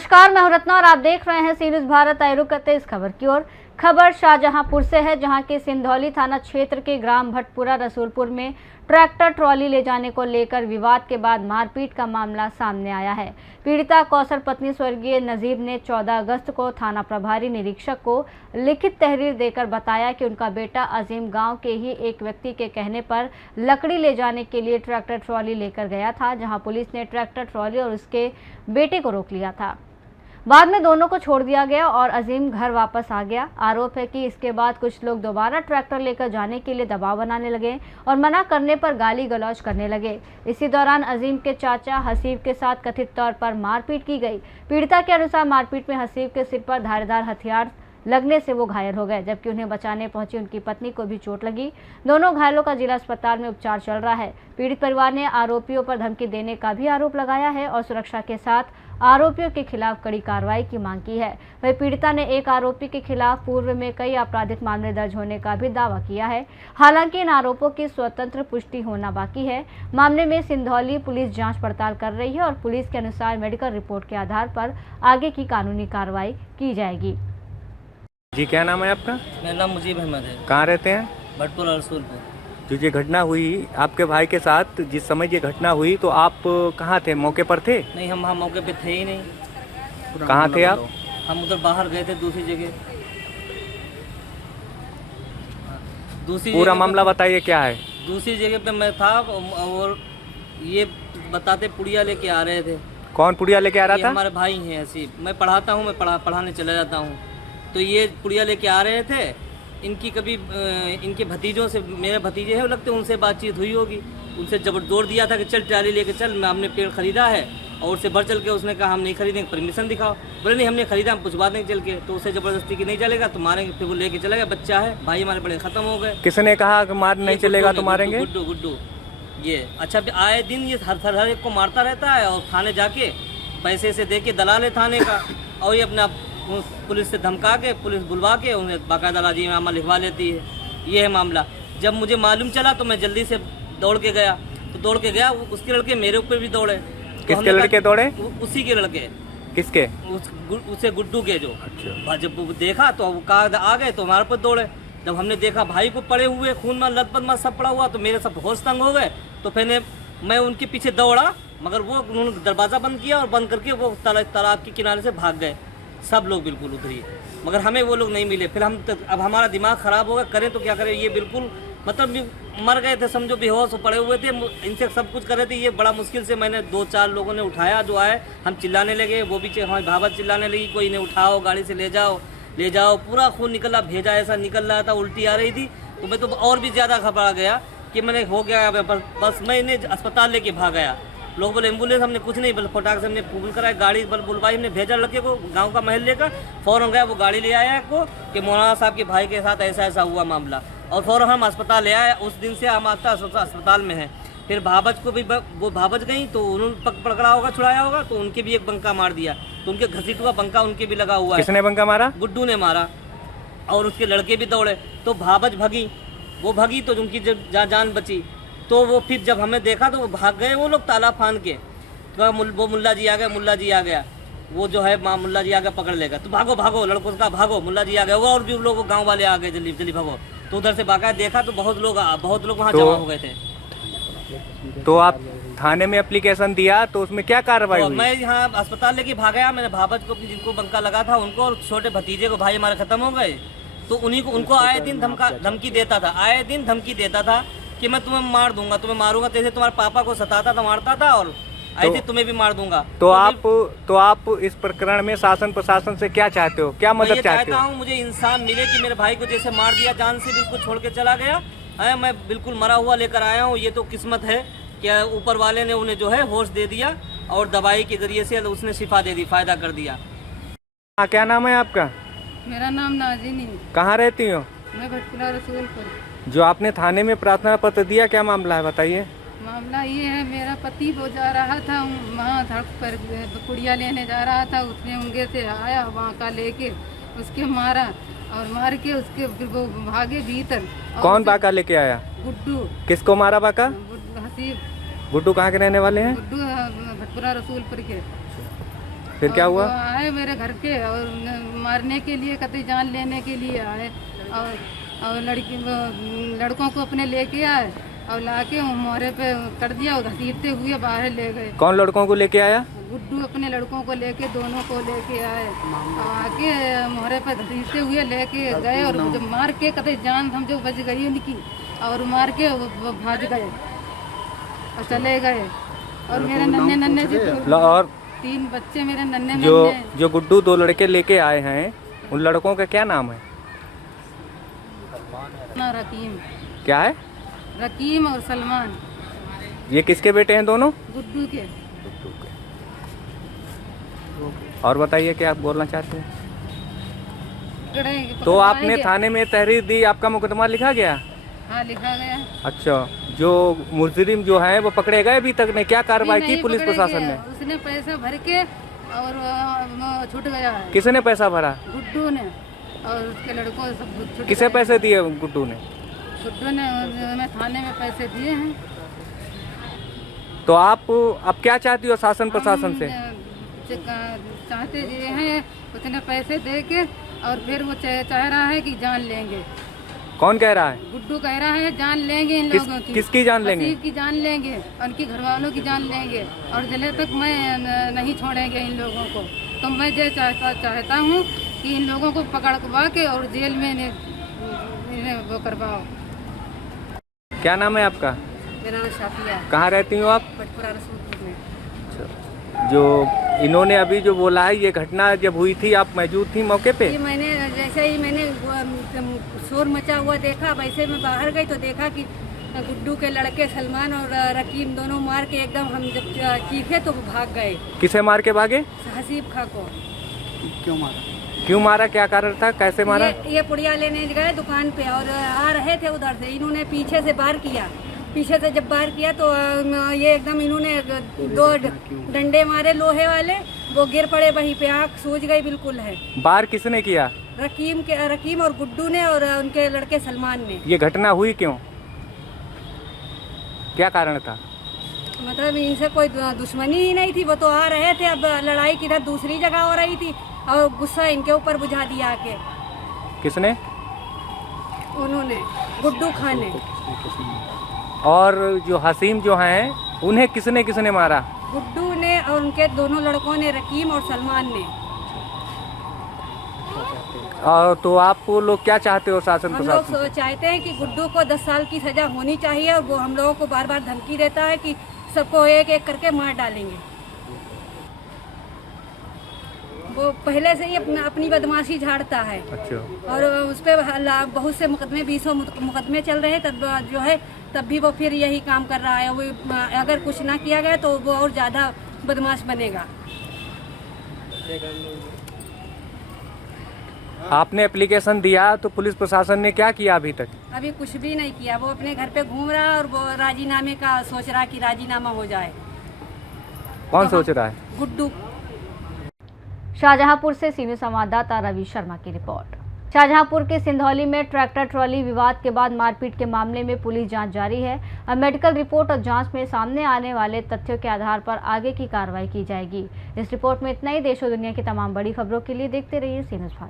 नमस्कार, मैं हूं रत्ना और आप देख रहे हैं सी न्यूज़ भारत। आए रुक करते इस खबर की ओर। खबर शाहजहांपुर से है, जहां के सिंधौली थाना क्षेत्र के ग्राम भटपुरा रसूलपुर में ट्रैक्टर ट्रॉली ले जाने को लेकर विवाद के बाद मारपीट का मामला सामने आया है। पीड़िता कौशल पत्नी स्वर्गीय नजीर ने 14 अगस्त को थाना प्रभारी निरीक्षक को लिखित तहरीर देकर बताया कि उनका बेटा अजीम गांव के ही एक व्यक्ति के कहने पर लकड़ी ले जाने के लिए ट्रैक्टर ट्रॉली लेकर गया था, जहां पुलिस ने ट्रैक्टर ट्रॉली और उसके बेटे को रोक लिया था। बाद में दोनों को छोड़ दिया गया और अजीम घर वापस आ गया। आरोप है कि इसके बाद कुछ लोग दोबारा ट्रैक्टर लेकर जाने के लिए दबाव बनाने लगे और मना करने पर गाली गलौज करने लगे। इसी दौरान अजीम के चाचा हसीब के साथ कथित तौर पर मारपीट की गई। पीड़िता के अनुसार मारपीट में हसीब के सिर पर धारदार हथियार लगने से वो घायल हो गए, जबकि उन्हें बचाने पहुंची उनकी पत्नी को भी चोट लगी। दोनों घायलों का जिला अस्पताल में उपचार चल रहा है। पीड़ित परिवार ने आरोपियों पर धमकी देने का भी आरोप लगाया है और सुरक्षा के साथ आरोपियों के खिलाफ कड़ी कार्रवाई की मांग की है। वहीं पीड़िता ने एक आरोपी के खिलाफ पूर्व में कई आपराधिक मामले दर्ज होने का भी दावा किया है। हालांकि इन आरोपों की स्वतंत्र पुष्टि होना बाकी है। मामले में सिंधौली पुलिस जांच पड़ताल कर रही है और पुलिस के अनुसार मेडिकल रिपोर्ट के आधार पर आगे की कानूनी कार्रवाई की जाएगी। जी, क्या नाम है आपका? मेरा नाम मुजीब अहमद है। कहाँ रहते हैं? भटपुरा रसूलपुर। जो ये घटना हुई आपके भाई के साथ, जिस समय ये घटना हुई तो आप कहाँ थे? मौके पर थे? नहीं, हम मौके पे थे ही नहीं। कहाँ थे आप? हम उधर बाहर गए थे दूसरी जगह। पूरा मामला बताइए क्या है? दूसरी जगह पे मैं था और ये बताते पुड़िया लेके आ रहे थे। कौन पुड़िया लेके आ रहा था? हमारे भाई हैं हसीब। मैं पढ़ाता हूँ, मैं पढ़ाने चला जाता हूँ। तो ये पुड़िया लेके आ रहे थे। इनकी कभी इनके भतीजों से, मेरे भतीजे हैं लगते, उनसे बातचीत हुई होगी। उनसे जोर दिया था कि चल ट्राली लेके चल, मैं हमने पेड़ खरीदा है। और उससे बढ़ चल के उसने कहा हम नहीं खरीदेंगे, परमिशन दिखाओ। बोले नहीं हमने खरीदा, हम पुछवा देंगे चल के। तो उससे जबरदस्ती की नहीं चलेगा तो मारेंगे। फिर वो लेके चला गया, बच्चा है, भाई हमारे बड़े खत्म हो गए। किसने कहा कि मार नहीं चलेगा तो मारेंगे? गुड्डू। ये अच्छा आए दिन ये हर एक को मारता रहता है और थाने जाके पैसे से दे के दलाल है थाने का, और ये अपना पुलिस से धमका के, पुलिस बुलवा के उन्हें बाकायदा राजीनामा लिखवा लेती है। ये है मामला। जब मुझे मालूम चला तो मैं जल्दी से दौड़ के गया। तो दौड़ के गया, उसके लड़के मेरे ऊपर भी दौड़े। किसके लड़के दौड़े? उसी के लड़के। किसके? उसे गुड्डू के। जो अच्छा। जब वो देखा तो वो कहा आ गए तो हमारे ऊपर दौड़े। जब हमने देखा भाई को पड़े हुए खून में लथपथ में सब पड़ा हुआ तो मेरे सब होश तंग हो गए। तो फिर मैं उनके पीछे दौड़ा, मगर वो उन्होंने दरवाज़ा बंद किया और बंद करके वो तालाब के किनारे से भाग गए। सब लोग बिल्कुल उधर ही, मगर हमें वो लोग नहीं मिले। फिर हम अब हमारा दिमाग ख़राब हो गया, करें तो क्या करें। ये बिल्कुल मतलब मर गए थे, समझो बेहोश पड़े हुए थे। इनसे सब कुछ कर रहे थे। ये बड़ा मुश्किल से मैंने 2-4 लोगों ने उठाया। जो आए हम चिल्लाने लगे, वो भी हमारी भाभत चिल्लाने लगी, कोई इन्हें उठाओ, गाड़ी से ले जाओ। पूरा खून निकला, भेजा ऐसा निकल रहा था, उल्टी आ रही थी। तो मैं तो और भी ज़्यादा घबरा गया कि मैंने हो गया। बस मैं इन्हें अस्पताल लेके भाग गया। लोग बोले एम्बुलेंस, हमने कुछ नहीं, बोले फटाक से हमने फोन कराया, गाड़ी बुलवाई, हमने भेजा लड़के को गांव का महल लेकर। फ़ौरन गया, वो गाड़ी ले आया को कि मौलाना साहब के भाई के साथ ऐसा हुआ मामला, और फ़ौरन हम अस्पताल ले आए। उस दिन से हम अस्पताल में हैं। फिर भाभज को भी वो भाभज गई तो उन्होंने पकड़ा होगा, छुड़ाया होगा, तो उनके भी एक बंका मार दिया। तो उनके घसीट हुआ बंका उनके भी लगा हुआ है। किसने बंका मारा? गुड्डू ने मारा। और उसके लड़के भी दौड़े तो भाभज भगी, वो भगी तो उनकी जान बची। तो वो फिर जब हमें देखा तो वो भाग गए वो लोग ताला फान के। तो वो मुल्ला जी आ गया, वो जो है मुल्ला जी आ गया, पकड़ लेगा। तो भागो लड़कों का, भागो, मुल्ला जी आ गए। और भी लोग गांव वाले आ गए, जल्दी भागो। तो उधर से भागा, देखा तो बहुत लोग वहाँ जमा हो गए थे। तो आप थाने में एप्लीकेशन दिया तो उसमें क्या कार्रवाई हुई? मैं यहाँ अस्पताल लेके भागा। मैंने भाभज को, जिनको बंका लगा था उनको, और छोटे भतीजे को, भाई हमारे खत्म हो गए। तो उनको आए दिन धमकी देता था कि मैं तुम्हें मार दूंगा, तुम्हें मारूंगा, जैसे तुम्हारे पापा को सताता था, मारता था, और ऐसे तुम्हें भी मार दूंगा। तो आप इस प्रकरण में शासन प्रशासन से क्या चाहते हो? क्या मदद चाहते हो? मुझे इंसाफ मिले कि मेरे भाई को जैसे मार दिया, जान से बिल्कुल छोड़ के चला गया है, मैं बिल्कुल मरा हुआ लेकर आया हूँ। ये तो किस्मत है कि ऊपर वाले ने उन्हें जो है होश दे दिया और दवाई के जरिए से उसने शिफा दे दी, फायदा कर दिया। क्या नाम है आपका? मेरा नाम नाज़िनी। कहाँ रहती हो? मैं भटपुरा रसूलपुर। जो आपने थाने में प्रार्थना पत्र दिया, क्या मामला है बताइए? मामला ये है, मेरा पति वो जा रहा था वहाँ सड़क पर पुड़िया लेने जा रहा था। उसने उंगे से आया, वहाँ का लेके उसके मारा और मार के उसके फिर वो भागे भीतर। कौन बाका लेके आया? गुड्डू। किसको मारा बाका? हसीब। गुड्डू कहाँ के रहने वाले हैं? गुड्डू भटपुरा रसूलपुर के। फिर क्या और हुआ? वो आए मेरे घर के और मारने के लिए, कतई जान लेने के लिए आए। और लड़कों को अपने लेके आए और लाके मोहरे पे कर दिया और घसीटते हुए बाहर ले गए। कौन लड़कों को लेके आया? गुड्डू अपने लड़कों को लेके, दोनों को लेके आए और आके मोहरे पे घसीटते हुए लेके गए और जब मार के कतई जान समझो बच गई उनकी और मार के वो भाग गए और चले गए। और मेरे नन्हे नन्हे और 3 बच्चे मेरे नन्हे जो गुड्डू 2 लड़के लेके आए हैं, उन लड़कों का क्या नाम है? रकीम, क्या है? रकीम और सलमान। ये किसके बेटे हैं दोनों? गुड्डू के। और बताइए क्या आप बोलना चाहते हैं? तो पकड़वाए आपने गए। थाने में तहरीर दी, आपका मुकदमा लिखा गया? हाँ, लिखा गया। अच्छा, जो मुजरिम जो है वो पकड़े गए अभी तक? ने क्या कार्रवाई नहीं की पुलिस पकड़े प्रशासन गए। ने? उसने पैसा भर के और छूट गया है। किसने पैसा भरा? गुड्डू ने और उसके लड़कों सब छूट किसे गए। पैसे दिए गुड्डू ने? गुड्डू ने हमें थाने में पैसे दिए हैं। तो आप अब क्या चाहती हो शासन प्रशासन से? चाहते ये हैं उतने पैसे दे के और फिर वो चाह रहा है कि जान लेंगे। कौन कह रहा है? गुड्डू कह रहा है जान लेंगे इन लोगों की। किसकी जान लेंगे? वसीफ की जान लेंगे, उनकी घरवालों की जान लेंगे और जिले तक मैं नहीं छोड़ेंगे इन लोगों को। तो मैं ये चाहता हूँ कि इन लोगों को पकड़वा के और जेल में इन्हें वो करवाओ। क्या नाम है आपका? मेरा नाम शाफिया। कहाँ रहती हो आप? भटपुरा रसूलपुर में। जो इन्होंने अभी जो बोला है, ये घटना जब हुई थी आप मौजूद थी मौके पे? ये मैंने जैसे ही मैंने शोर मचा हुआ देखा, वैसे मैं बाहर गई तो देखा कि गुड्डू के लड़के सलमान और रकीम दोनों मार के एकदम हम जब चीखे तो वो भाग गए। किसे मार के भागे? हसीब खा को। क्यों मारा? क्या कारण था? कैसे मारा? ये पुड़िया लेने गए दुकान पे और आ रहे थे उधर से, इन्होंने पीछे से वार किया। पीछे से जब वार किया तो ये एकदम इन्होंने 2 डंडे मारे लोहे वाले, वो गिर पड़े वहीं पे, आँख सूज गई बिल्कुल है। बार किसने किया? रकीम और गुड्डू ने और उनके लड़के सलमान ने। ये घटना हुई क्यों? क्या कारण था? मतलब इनसे कोई दुश्मनी ही नहीं थी, वो तो आ रहे थे। अब लड़ाई किधर दूसरी जगह हो रही थी और गुस्सा इनके ऊपर बुझा दिया आके। किसने? उन्होंने, गुड्डू खान ने। और जो हसीम जो हैं, उन्हें किसने मारा? गुड्डू ने और उनके दोनों लड़कों ने, रकीम और सलमान ने। और तो आप लोग क्या चाहते हो शासन हम लोग प्रशासन? चाहते हैं कि गुड्डू को 10 साल की सजा होनी चाहिए और वो हम लोगों को बार बार धमकी देता है कि सबको एक एक करके मार डालेंगे। वो पहले से ही अपनी बदमाशी झाड़ता है। अच्छा। और उस पर बहुत से मुकदमे, 20 मुकदमे चल रहे हैं, तब जो है तब भी वो फिर यही काम कर रहा है। वो अगर कुछ ना किया गया तो वो और ज़्यादा बदमाश बनेगा। आपने एप्लीकेशन दिया तो पुलिस प्रशासन ने क्या किया अभी तक? अभी कुछ भी नहीं किया। वो अपने घर पे घूम रहा है और वो राजीनामे का सोच रहा है कि राजीनामा हो जाए। कौन सोच रहा है? गुड्डू। शाहजहांपुर से सीनियर संवाददाता रवि शर्मा की रिपोर्ट। शाहजहांपुर के सिंधौली में ट्रैक्टर ट्रॉली विवाद के बाद मारपीट के मामले में पुलिस जांच जारी है। अब मेडिकल रिपोर्ट और जांच में सामने आने वाले तथ्यों के आधार पर आगे की कार्रवाई की जाएगी। इस रिपोर्ट में इतना ही। देश और दुनिया की तमाम बड़ी खबरों के लिए देखते रहिए सी न्यूज़ भारत।